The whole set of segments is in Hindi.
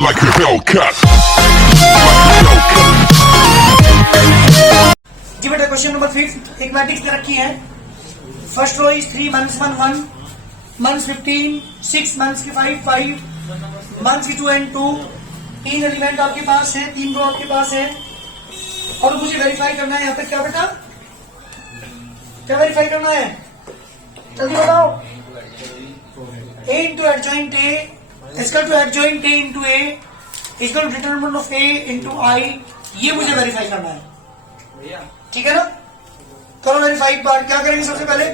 like a Hellcat. जी बेटा क्वेश्चन नंबर 5 एक मैट्रिक्स दे रखी है। First row is 3 minus 1 1 minus 15 6 minus की 5 5 मंथ्स की 2 एंड 2 तीन एलिमेंट आपके पास है, तीन रो आपके पास है और मुझे वेरीफाई करना है। यहाँ पे क्या बेटा क्या वेरीफाई करना है, जल्दी बताओ। A इंटू एडजॉइंट A इसका to adjoint A into A इसका to determinant of A into I, ये मुझे वेरीफाई करना है। ठीक है ना, करो वेरीफाई। बार क्या करेंगे सबसे पहले,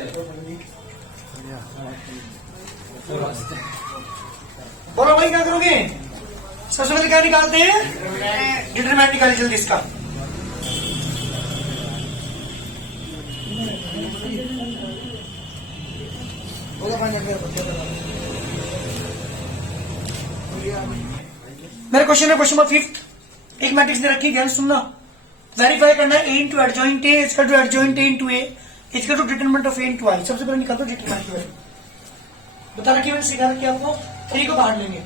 बोलो भाई क्या करोगे। सबसे पहले क्या निकालते हैं, डिटरमिनेंट निकालिए जल्दी इसका। मेरा क्वेश्चन है क्वेश्चन नंबर 5 एक मैट्रिक्स दे रखी है, ध्यान सुनना। वेरीफाई करना है A इंटू एडजॉइंट A इसका to adjoint A into A इसका to determinant of A into I। सबसे पहले निकाल दो डिटरमिनेंट। बता रखिए मैंने सिखा रखी आपको, 3 को बाहर लेंगे,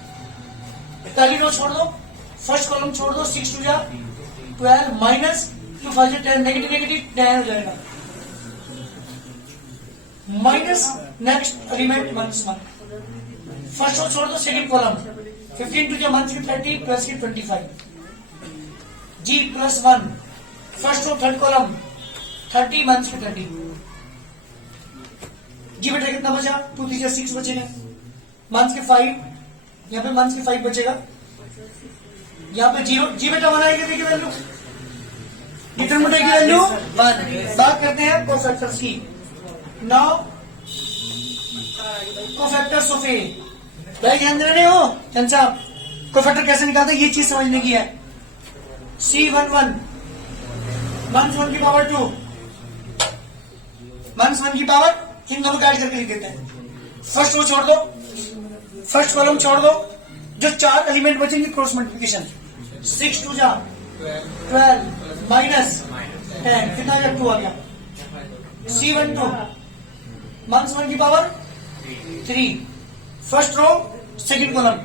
पहली रो छोड़ दो, फर्स्ट कॉलम छोड़ दो, 6 2 जा 12 माइनस 2 5 10 नेगेटिव नेगेटिव 10 हो जाएगा minus next element minus 1। First row छोड़ दो, सेकंड कॉलम 15 2 जा मंथ्स की 30 प्लस की 25 G plus 1। First row third column 30 minus की 30 जी बेटा कितना बचा, 2 3 जा 6 बचेगा, मंथ्स के 5 यहाँ पे मंथ्स की 5 बचेगा, यहाँ पे 0 जी बेटा 1 आएगी देखिए वैल्यू, डिटरमिनेंट की वैल्यू 1। बात करते हैं कोफैक्टर्स की। नाउ कोफैक्टर्स ऑफ ए, भाई ध्यान दे रहे हो चंद साहब, कोफैक्टर कैसे निकालते हैं ये चीज समझने की है। C11 मंथ्स 1 की पावर 2 मंथ्स 1 की पावर, इन दोनों का ऐड करके लिख देते हैं। फर्स्ट रो छोड़ दो, फर्स्ट कॉलम छोड़ दो, जो 4 एलिमेंट बचेंगे क्रॉस मल्टीप्लिकेशन 6 2 जा 12 माइनस 10 कितना आ गया, 2 आ गया। C12 मंथ्स 1 की power 3 first row second column,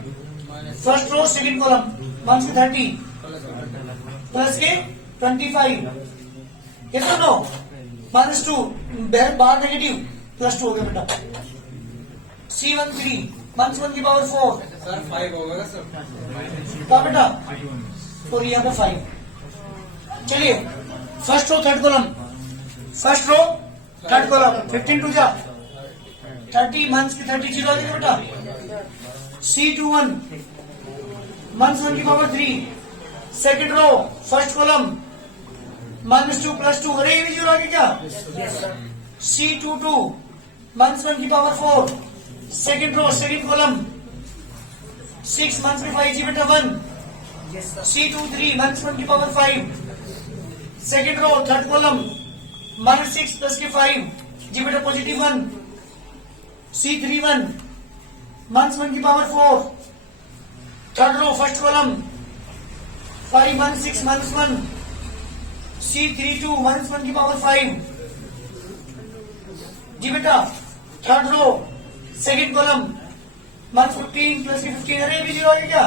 first row second column minus की 30 प्लस के 25 ये तो नो माइनस 2 बाहर नेगेटिव प्लस 2 हो गया बेटा। C13 मंथ्स 1 की पावर 4 सर 5 होगा सर, क्या बेटा, और यहाँ पे 5। चलिए first row third column, first row third column 15 2 जा 30 मंथ्स की 30 0 आ गया बेटा। C21 मंथ्स 1 की power 3 second row first column minus 2 plus 2, अरे ये भी 0 आ गया क्या। C22 मंथ्स 1 की power 4 second row second column 6 minus की 5 जी बेटा 1। C23 मंथ्स 1 की power 5 second row third column minus 6 plus के 5 जी बेटा पॉजिटिव 1। C31 मंथ्स 1 की power 4 third row first column 5 minus 6 minus 1। C32 months 1 की पावर 5 जी बेटा third row second column minus 15 plus 15, अरे भी 0 आ गया क्या।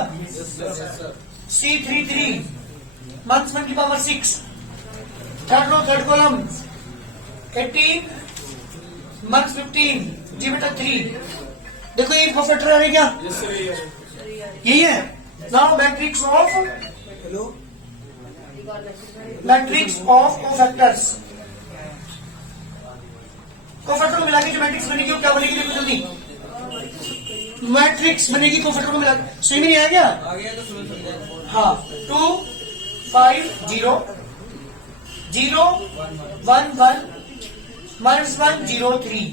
C33 मंथ्स 1 की power 6 third row third column 18 minus 15 जी बेटा 3। देखो ये कोफैक्टर आ रही क्या, यही है। Now matrix of cofactors, cofactor को मिला के जो मैट्रिक्स बनेगी वो क्या बनेगी, देखो जल्दी। मैट्रिक्स बनेगी कोफैक्टर को मिला, सही में नहीं आया क्या, आ गया तो सुन समझ। हाँ 2 5 0 0 1 1 minus 1 0 3,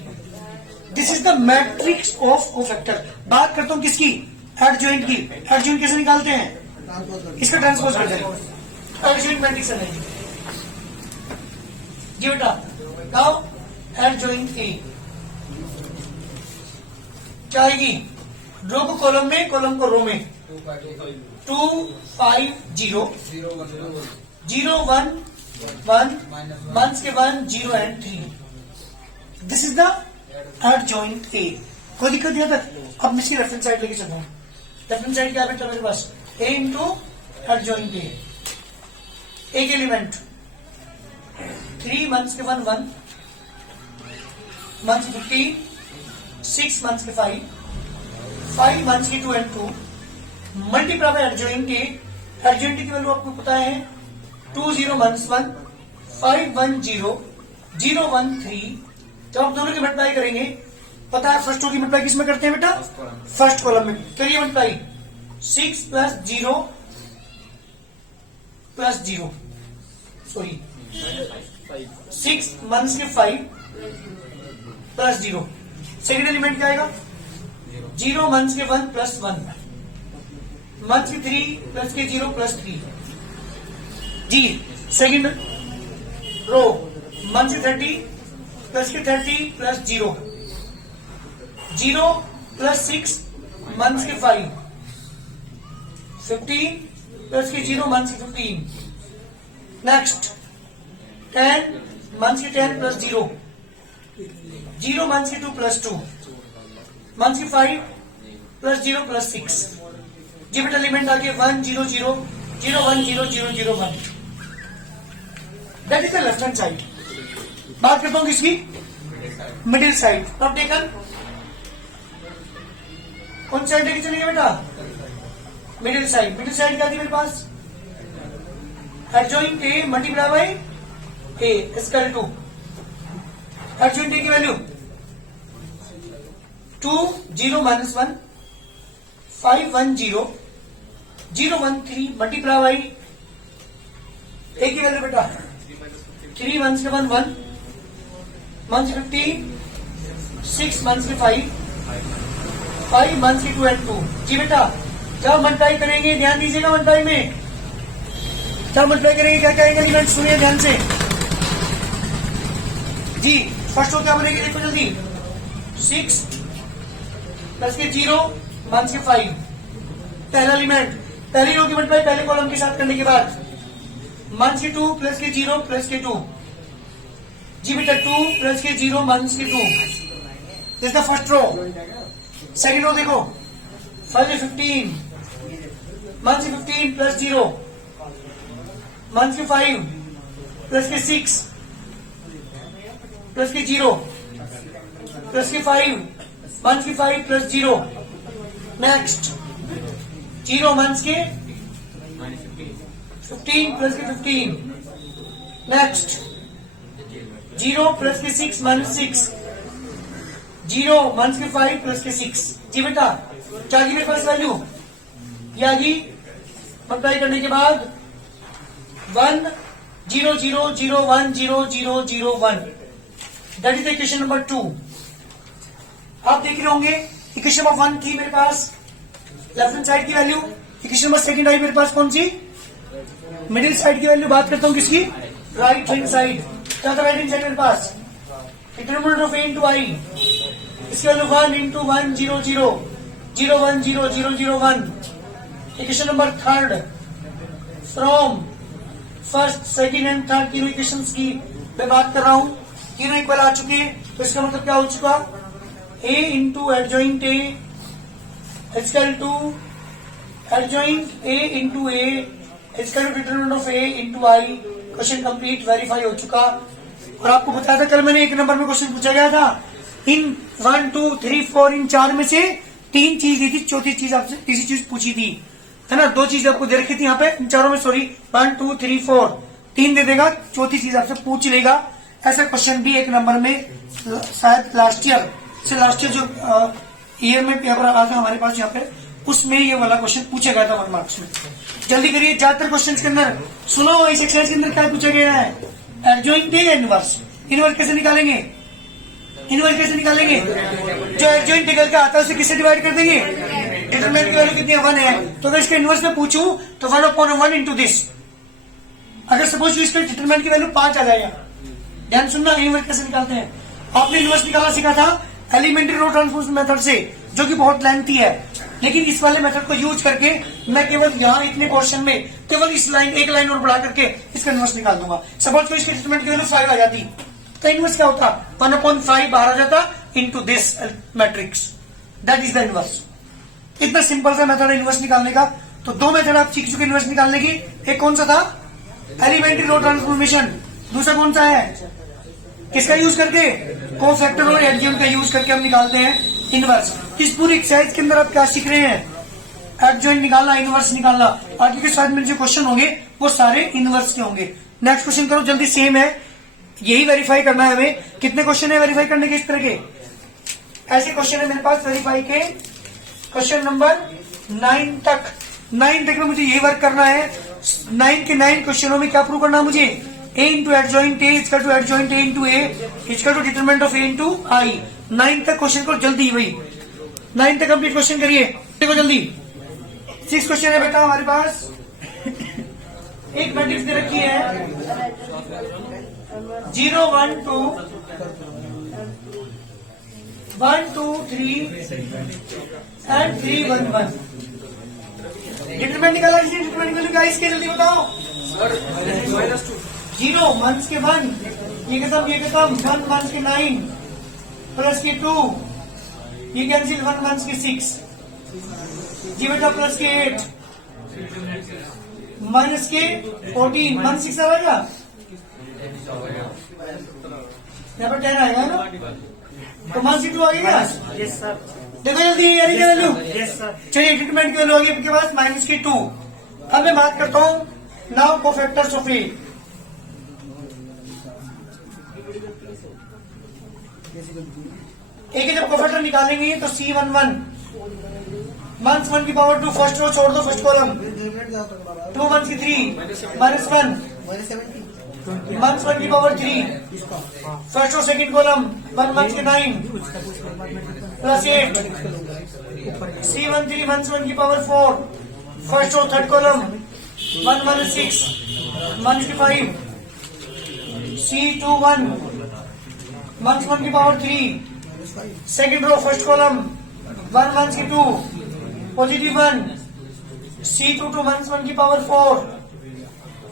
this is the matrix of cofactor. बात करता हूं किसकी, एडजॉइंट की। एडजॉइंट कैसे निकालते हैं, इसका ट्रांसपोज कर देंगे, एडजॉइंट मैट्रिक्स है जी बेटा। नाउ एडजॉइंट ए क्या आएगी, रो को कॉलम में, कॉलम को रो में। 2 5 0 0 1 1 मंथ्स के 1 0 and 3, this is the adjoint A. कोई दिक्कत नहीं है, अब मैं इसकी रेफरेंस साइड लेके चलता हूँ। लेफ्ट हैंड साइड क्या बेटा मेरे पास ए इंटू एडजॉइंट ए, एक एलिमेंट 3 मंथ्स के 1 1 मंथ्स 15, 6 मंथ्स के 5, 5 मंथ्स की 2 and 2 multiply by adjoint A, adjoint की वैल्यू आपको पता है 20 मंथ्स 1, 5 1 0 0 1 3। जब आप दोनों की मल्टीप्लाई करेंगे, पता है फर्स्ट की मल्टीप्लाई किस में करते हैं बेटा? फर्स्ट कॉलम में। करिए multiply 6 plus 0 plus 0 sorry 6 months के 5 प्लस 0। सेकेंड एलिमेंट क्या आएगा? 0 मंथ्स के 1 प्लस 1, मंथ्स के 3 प्लस के 0 प्लस 3 जी। सेकेंड रो मंथ्स के 30 प्लस के 30 प्लस 0 0 प्लस 6 मंथ्स के 5 15 प्लस के 0 मंथ्स के 15। नेक्स्ट 10 मंथ्स के 10 प्लस 0 0 मंथ्स के 2 प्लस 2 मंथ्स के 5 प्लस 0 प्लस 6 जी बेटा। एलिमेंट आ गया 1 0 0 0 1 0 0 0 1। That is the left hand side. बात करता हूं किसकी? Middle side. अब टेकन कौन साइड लेके चलिए बेटा? Middle side. मिडिल साइड क्या थी मेरे पास? Adjoint A multiply by A equal to adjoint A की value 2 0 minus 1 5 1 0 0 1 3 multiply by A की वैल्यू बेटा 3 मंथ्स के 1 1 मंथ्स 15 6 मंथ्स के 5 मंथ्स के 2 and 2 जी बेटा। जब मल्टीप्लाई करेंगे ध्यान दीजिएगा, मल्टीप्लाई में जब मल्टीप्लाई करेंगे क्या क्या एलिमेंट सुनिए ध्यान से जी। फर्स्ट रो क्या बनेगी देखो जल्दी, 6 प्लस के 0 मंथ्स के 5 पहला एलिमेंट। पहली रो की मल्टीप्लाई पहले कॉलम के साथ करने के बाद मंथ्स के 2 प्लस के 0 प्लस के 2 जी बेटा। 2 प्लस के 0 मंथ्स के 2 this is the first row. Second row देखो 5 15 मंथ्स के 15 प्लस 0 मंथ्स के 5 प्लस के 6 प्लस के 0 प्लस के 5 मंथ्स के 5 प्लस 0। नेक्स्ट 0 मंथ्स के 15 प्लस के 15। नेक्स्ट 0 प्लस के 6 माइनस 6 0 मंथ्स के 5 प्लस के 6 जी बेटा। क्या की मेरे पास वैल्यू या जी मल्टीप्लाई करने के बाद 1 0 0 0 1 0 0 0 1 दैट इज इक्वेशन नंबर 2। आप देख रहे होंगे इक्वेशन नंबर 1 थी मेरे पास लेफ्ट हैंड साइड की वैल्यू। इक्वेशन नंबर सेकंड आई मेरे पास कौन सी? मिडिल साइड की वैल्यू। बात करता हूं किसकी? Right hand side. क्या था राइट हैंड साइड मेरे पास? डिटरमिनेंट ऑफ ए इंटू आई, इसकी value 1 into 1 0 0 0 1 0 0 0 1। Equation number third from first second and third तीनों इक्वेशंस की मैं बात कर रहा हूं, तीनों इक्वल आ चुके हैं। तो इसका मतलब क्या हो चुका? A into adjoint A equal to adjoint A into A equal to determinant of A into I. Question complete verify हो चुका। और आपको बताया था कल मैंने एक नंबर में क्वेश्चन पूछा गया था, इन 1 2 3 4 इन 4 में से 3 चीज दी थी, चौथी चीज आपसे तीसरी चीज पूछी थी, है ना। 2 चीज आपको दे रखी थी यहाँ पे इन चारों में, सॉरी 1 2 3 4 3 दे देगा, चौथी चीज आपसे पूछ लेगा। ऐसा क्वेश्चन भी एक नंबर में शायद लास्ट ईयर जो ईयर में पेपर आया था हमारे पास यहाँ पे, उसमें ये वाला क्वेश्चन पूछा गया था 1 मार्क्स में। जल्दी करिए, ज्यादातर क्वेश्चन के अंदर सुनो इस एक्सरसाइज के अंदर क्या पूछा गया है? एडजॉइंट या इनवर्स। इनवर्स कैसे निकालेंगे? इनवर्स कैसे निकालेंगे? जो एडजॉइंट निकल के आता है उसे किससे डिवाइड कर देंगे? डिटरमिनेंट की वैल्यू कितनी है? 1 है। तो अगर इसके इनवर्स में पूछूं तो 1/1 इंटू दिस। अगर सपोज इसके डिटरमिनेंट की वैल्यू 5 आ जाएगा, ध्यान सुनना। इनवर्स कैसे निकालते हैं? आपने इनवर्स निकालना सीखा था एलिमेंट्री रो ट्रांसपोज मेथड से, जो कि बहुत लेंथी है, लेकिन इस वाले मेथड को यूज करके मैं केवल यहाँ इतने पोर्शन में केवल इस लाइन एक लाइन और बढ़ा करके इसका इनवर्स निकाल दूंगा। सपोज को इसके डिटरमिनेंट की वैल्यू 5 आ जाती तो इनवर्स क्या होता? 1/5 बाहर आ जाता into this matrix, that is the inverse. इतना सिंपल सा मेथड है इनवर्स निकालने का। तो दो मेथड आप सीख चुके इनवर्स निकालने की। एक कौन सा था, एलिमेंट्री रो ट्रांसफॉर्मेशन, दूसरा कौन सा है, किसका यूज करके, कोफैक्टर और एडजॉइंट का यूज करके हम निकालते हैं इनवर्स। इस पूरी एक्सरसाइज के अंदर आप क्या सीख रहे हैं, एडजॉइंट निकालना, इनवर्स निकालना। आगे के साथ में जो क्वेश्चन होंगे वो सारे इनवर्स के होंगे। नेक्स्ट क्वेश्चन करो जल्दी, सेम है, यही वेरीफाई करना है हमें। कितने क्वेश्चन है वेरीफाई करने के इस तरह के, ऐसे क्वेश्चन है मेरे पास वेरीफाई के, क्वेश्चन नंबर 9 तक। 9 तक में मुझे यही वर्क करना है। 9 के 9 क्वेश्चनों में क्या प्रूव करना है मुझे, A into adjoint A equal to adjoint A into A equal to determinant of A into I. 9 तक क्वेश्चन को जल्दी, भाई 9 तक कंप्लीट क्वेश्चन करिए, देखो जल्दी। 6 क्वेश्चन है बेटा हमारे पास। एक मैट्रिक्स दे रखी है 0 1 2 1 2 3 एंड 3 1 1। डिटरमिनेंट निकाला, डिटरमिनेंट निकाला इसके, जल्दी बताओ। 0 मंथ्स के 1, ये खत्म 1 मंथ के 9 प्लस के 2, ये कैंसिल 1 मंथ के 6, जी बेटा प्लस के 8 माइनस के 14, 1 6 आएगा, यहाँ पर 10 आएगा ना, तो 1 6 आ गया। Yes sir. देखो जल्दी यानी क्या वैल्यू, यस सर। चलिए डिटरमिनेंट की वैल्यू आ गई आपके पास माइनस की 2। अब मैं बात करता हूँ नाउ कोफैक्टर्स ऑफ ए। ए के जब कोफैक्टर निकालेंगे तो C11 मंथ्स 1 की पावर 2, फर्स्ट रो छोड़ दो, फर्स्ट कॉलम 2 मंथ्स की 3 माइनस 1 मंथ्स 1 की power 3, first row second column 1 minus के 9 प्लस 8 C13 मंथ्स 1 की power 4, first row third column 1 minus 6 minus की 5, C21 मंथ्स 1 की power 3, second row first column 1 minus की 2 पॉजिटिव 1, C22 मंथ्स 1 की power 4,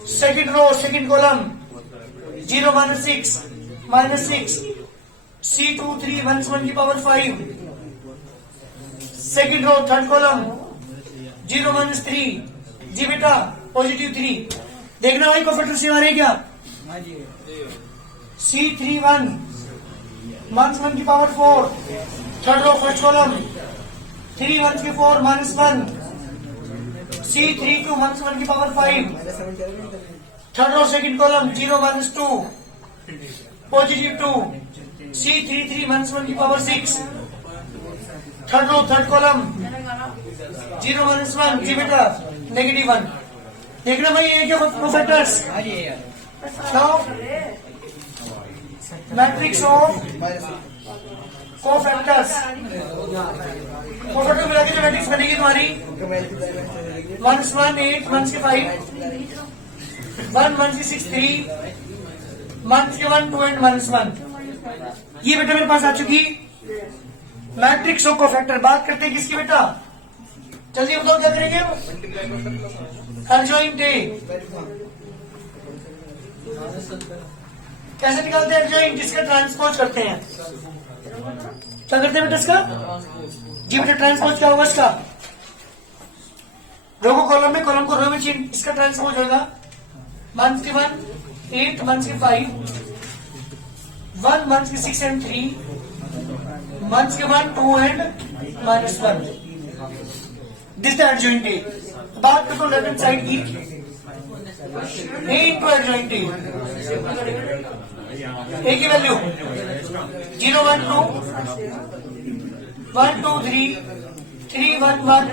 second row second column 0 minus 6 C23 minus 1 की power 5, second row third column 0 minus 3, जी बेटा पॉजिटिव 3। देखना भाई कोफैक्टर से आ रहे क्या, C31 मंथ्स 1 की power 4, third row first column 3 मंथ्स की 4 माइनस 1, C32 मंथ्स 1 की power 5, third row second column 0 minus 2 positive 2, C33 months 1 की power 6, third row third column 0 minus 1, जी बेटा नेगेटिव 1। देखना भाई ये क्या cofactors, now matrix of cofactors. Cofactor मिला के जो मैट्रिक्स बनेगी तुम्हारी 1 8 1 के 5 1 1 के 6 3 मंथ के 1 2 एंड -1। ये बेटा मेरे पास आ चुकी मैट्रिक्स ऑफ कोफैक्टर। बात करते हैं किसकी बेटा, जल्दी बताओ क्या करेंगे, एडजॉइंट ए। कैसे निकालते हैं एडजॉइंट, जिसका ट्रांसपोज करते हैं, क्या करते हैं बेटा इसका, जी बेटा ट्रांसपोज क्या होगा इसका, रो को कॉलम में, कॉलम को रो में चेंज, इसका ट्रांसपोज होगा मंथ के 1 8 मंथ के 5 1 मंथ के 6 एंड 3 मंथ के 1 2 and -1। This the adjoint A. बात करते लेफ्ट हैंड साइड की, ए इंटू एडजॉइंट ए, ए की वैल्यू 0 1 2 1 2 3 3 1 1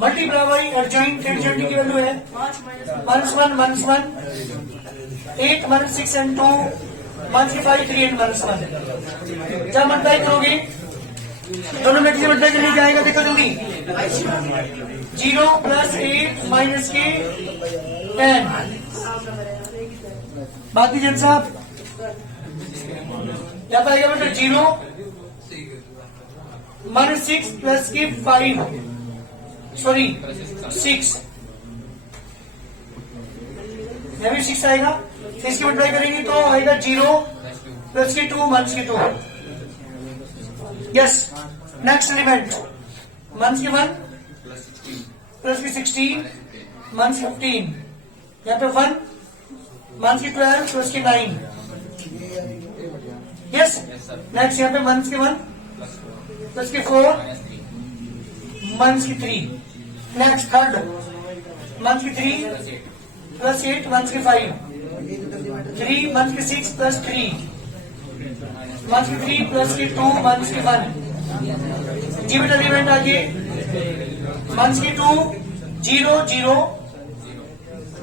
मल्टीप्लाई बाई एडजॉइंट की वैल्यू है -1 8 -6 एंड 2 5 3 एंड -1। क्या मल्टीप्लाई करोगे, दोनों में किसी मल्टीप्लाई करने क्या आएगा, देखो जल्दी, 0 + 8 माइनस के 10। बाकी जन साहब क्या पाएगा बेटा, 0 -6 प्लस के 5 सॉरी 6, यह भी 6 आएगा। फिर इसकी मल्टीप्लाई करेंगे तो आएगा 0 प्लस के 2 मंथ्स के 2। यस, नेक्स्ट एलिमेंट मंथ्स के 1 प्लस की 16 माइनस 15, यहाँ पे 1 माइनस की 12 प्लस की 9, यस। नेक्स्ट यहाँ पे माइनस की 1 प्लस की 4 माइनस की 3, नेक्स्ट थर्ड माइनस की 3 प्लस 8 माइनस की 5, 3 माइनस की 6 प्लस 3 माइनस की 3 प्लस की 2 माइनस की 1, जीवित एलिमेंट आगे माइनस की 2 0 0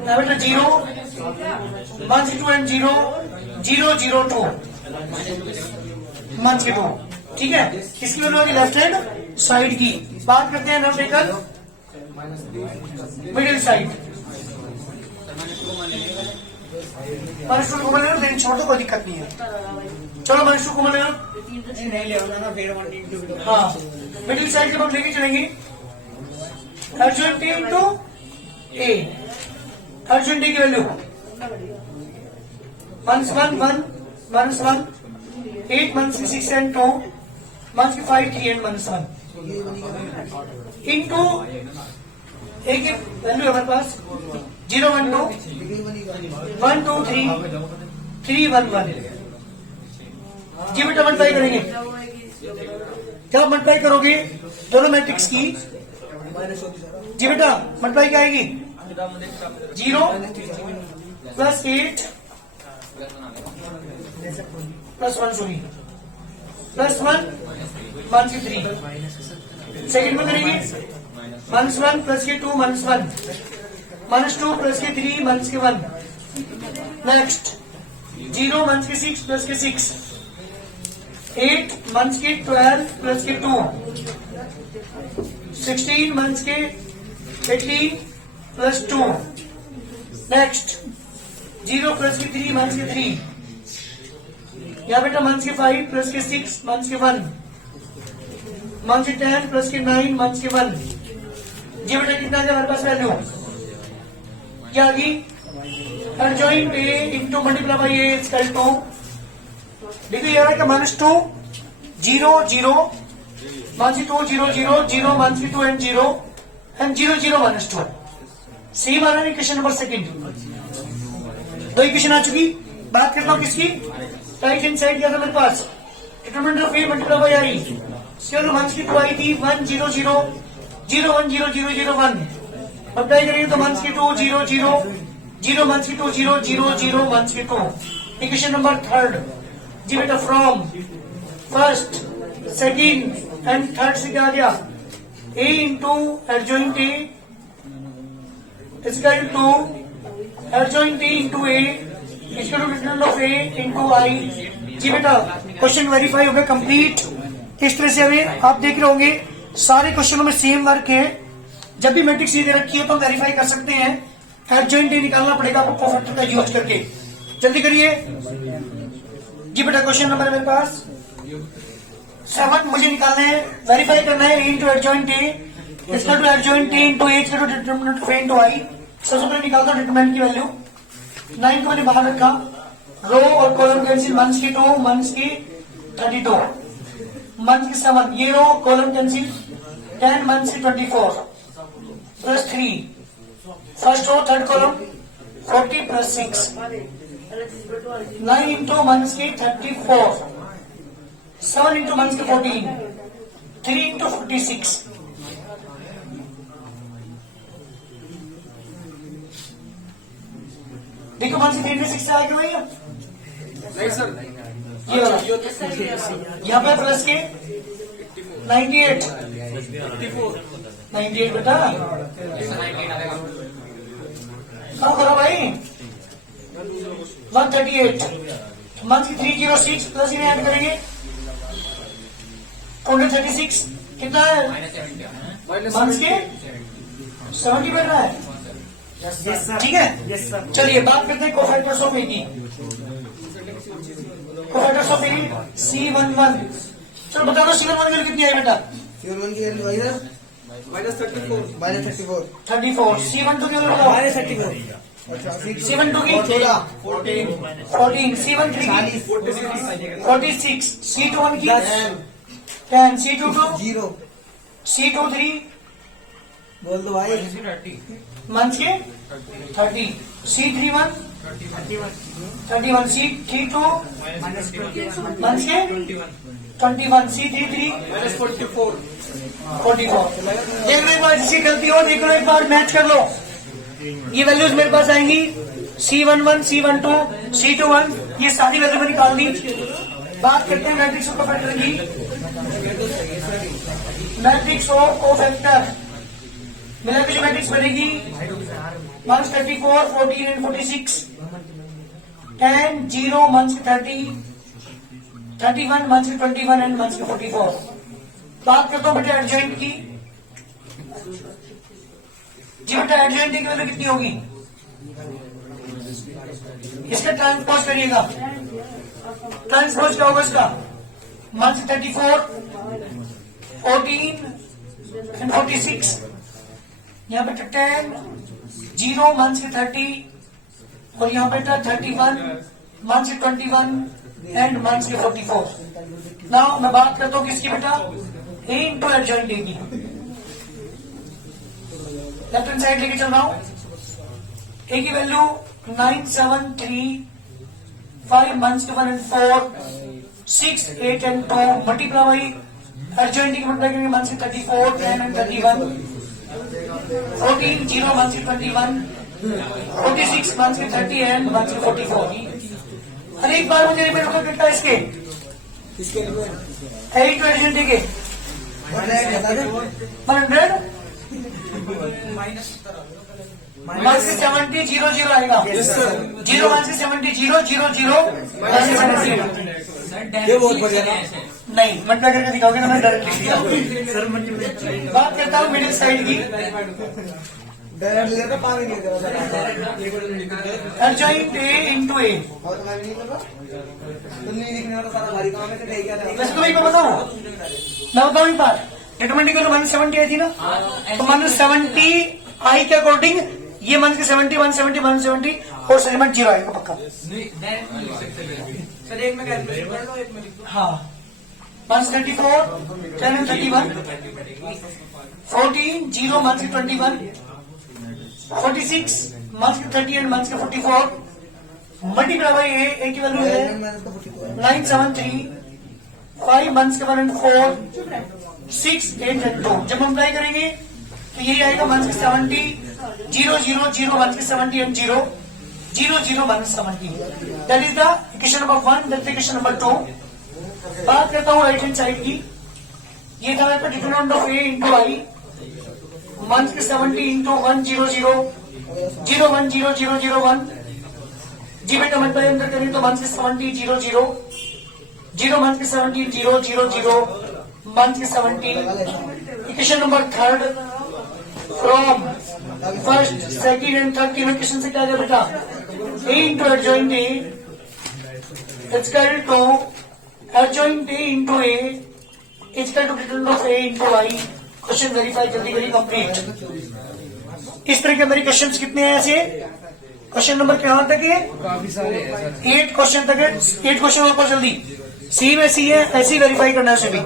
बेटा 0 माइनस की 2 एंड 0 0 0 2 माइनस की 2, ठीक है। किसकी वैल्यू होगी लेफ्ट हैंड साइड की। बात करते हैं न्यूमेरिकल मिडिल साइड। माइनस 2 को मान लो, लेकिन छोड़ दो, कोई दिक्कत नहीं है। चलो माइनस 2 को मान लो, नहीं ले ना फिर 1 2 हाँ मिडिल साइड जब हम लेके चलेंगे adjoint T into A, adjoint T की value minus 1 1 minus 1 8 minus 6 and 2 minus 5 3 and minus 1 into A की वैल्यू हमारे पास 0 1 2 1 2 3 3 1 1, जी बेटा मल्टीप्लाई करेंगे। क्या मल्टीप्लाई करोगे दोनों मैट्रिक्स की? जी बेटा मल्टीप्लाई क्या आएगी? 0 plus 8 plus 1 sorry plus 1 minus की 3, सेकेंड में करेंगे माइनस 1 प्लस के 2 माइनस 1 माइनस 2 प्लस के 3 माइनस के 1, नेक्स्ट 0 माइनस के 6 प्लस के 6, 8 माइनस के 12 प्लस के 2, 16 माइनस के 18 प्लस 2, नेक्स्ट 0 प्लस के 3 माइनस के 3, यहाँ बेटा माइनस के 5 प्लस के 6 माइनस के 1, माइनस के 10 प्लस के 9 माइनस के 1, जी बेटा कितना है हमारे पास वैल्यू? क्या आ गई? Adjoint A into multiply by A equal to, देखिए यह है कि minus 2 0 0 minus 2 0 0 0 minus 2 and 0 0 minus 2, same आ रहा है क्वेश्चन नंबर सेकंड। दो इक्वेशन आ चुकी। बात करता हूँ किसकी? राइट हैंड साइड क्या था मेरे पास? Determinant of A multiply by I, square minus की 2 आई थी 1 0 0 0 1 0 0 0 1, मल्टीप्लाई करेंगे तो माइनस की 2 0 0 0 माइनस की 2 0 0 0 माइनस की 2। इक्वेशन नंबर थर्ड, जी बेटा from first second and third से क्या आ गया? A into adjoint A equal to adjoint A into A equal to determinant of A into I. जी बेटा क्वेश्चन वेरीफाई हो गया कंप्लीट। इस तरह से हमें आप देख रहे होंगे सारे क्वेश्चनों में सेम वर्क है। जब भी मैट्रिक्स दे रखी है तो हम वेरीफाई कर सकते हैं, एडजॉइंट ए निकालना पड़ेगा आपको कोफैक्टर का यूज करके। जल्दी करिए जी बेटा। क्वेश्चन नंबर मेरे पास 7 मुझे निकालना है, वेरीफाई करना है। A into adjoint A equal to adjoint A into A equal to determinant of A into I. सबसे पहले निकालता हूं डिटरमिनेंट की वैल्यू। 9 को मैंने बाहर रखा, रो और कॉलम कैंसिल, माइनस की 2 माइनस की 32 माइनस की 7, ये रो कॉलम कैंसिल 10 माइनस की 24 plus 3, first row third column 40 plus 6, 9 into minus की 34, 7 इंटू माइनस की 14, 3 इंटू 46, देखो माइनस की 3 से आगे हुई है नहीं सर, ये वाला। यहाँ पे प्लस के 98 बेटा कम करो भाई। 138 मंथ की 306 प्लस इन्हें ऐड करेंगे 236 कितना है? मंथ के 70 बैठ रहा है। ठीक है, चलिए बात करते हैं कोफैक्टर्स ऑफ ए की। Cofactors of A C11। चलो बता दो C11 की वैल्यू कितनी है बेटा? C11 की वैल्यू आई है -34 34। C12 की वैल्यू बताओ। -34। अच्छा C12 की 14। C13 की 46। C21 की 10। C22 0। C23 बोल दो भाई। मंथ्स के 30, C31 31, C32 मंथ्स के 21, C33 44। देख लो एक बार, जिसकी गलती हो देख लो एक बार, मैच कर लो। ये वैल्यूज मेरे पास आएंगी C11, C12, C21, ये सारी वैल्यू मैंने निकाल दी। बात करते हैं मैट्रिक्स ऑफ कोफैक्टर की। मैट्रिक्स ऑफ कोफैक्टर मिला के जो मैट्रिक्स बनेगी 1, 34, 14 एंड 46, 10, 0, 1, 30, 31, 1, 21 एंड 1, 44। बात करता हूँ बेटा एडजॉइंट की। जी बेटा एडजॉइंट की वैल्यू कितनी होगी? इसका ट्रांसपोज करिएगा। ट्रांसपोज क्या होगा इसका? 1 से 34, 14 एंड 46, यहाँ पे 10, 0, 1 से 30 और यहाँ पे 31, 1 से 21 एंड 1 से 44। नाउ मैं बात करता हूँ किसकी बेटा? ए इंटू एडजॉइंट ए की। लेफ्ट हैंड साइड लेके चल रहा हूँ। ए की value 9, 7, 3, 5, 1, 1 and 4, 6, 8 and 2 multiply adjoint की मल्टीप्लाई करेंगे 1 से 34, 10 एंड 31, 14, 0, 1 से 21, 46, 1 से 30 एंड 1 से 44। अरे एक बार मुझे रिपीट कर देता है इसके किसके लिए? एट टू एडजॉइंट के 100 1 से 70 0 0 आएगा। 0 1 से 70 0 0 0 1 से 70। ये बहुत बढ़िया था। नहीं मल्टीप्लाई करके दिखाओगे ना, मैं डायरेक्ट लिख दिया। बात करता हूँ मिडिल साइड की। डायरेक्ट लिया था, पानी नहीं दे रहा। एडजॉइंट ए इंटू ए। और मैं भी नहीं लगा। तुम नहीं लिखने वाला सारा भारी काम है तो ठीक है। वैसे तो मैं बताऊँ, मैं बताऊँ एक बात। डिटरमिनेंट की 170 आई थी ना, तो 170 आई के अकॉर्डिंग ये मंथ की 70, 170, 170 और सेगमेंट 0 आएगा पक्का। सर एक में कैलकुलेट कर लो, एक में लिख दो। हाँ 134, 10 and 31, 14, 0, 1 से 21, 46, 1 से 30 and 1 से 44, मल्टीप्लाई बाई ए की वैल्यू है 9, 7, 3, 5, 1 से 1 and 4, 6, 8 and 2। जब मल्टीप्लाई करेंगे तो यही आएगा 1 से 70, 0, 0, 0, 1 से 70 and 0, 0, 0, 1 से 70। That is the equation number 1, that equation number 2। बात करता हूँ राइट हैंड साइड की। ये था मेरे पास डिटरमिनेंट ऑफ ए इंटू आई 1 से 70 इंटू 1 0 0 0 1 0 0 0 1। जी बेटा मल्टीप्लाई अंदर करें तो 1 से 70 0 0 0 1 से 70 0 0 0 1 से 70। Equation number 3 from first second and third तीनों इक्वेशन से क्या आ गया बेटा? A into adjoint A it's equal to adjoint A into A is equal to determinant of A into I. Question verify जल्दी करिए कंप्लीट। इस तरह के मेरे क्वेश्चन कितने हैं ऐसे? क्वेश्चन नंबर कहाँ तक है? काफी सारे हैं सर। 8 क्वेश्चन तक है। 8 क्वेश्चन और जल्दी सी में सी है, ऐसे ही वेरीफाई करना है सभी।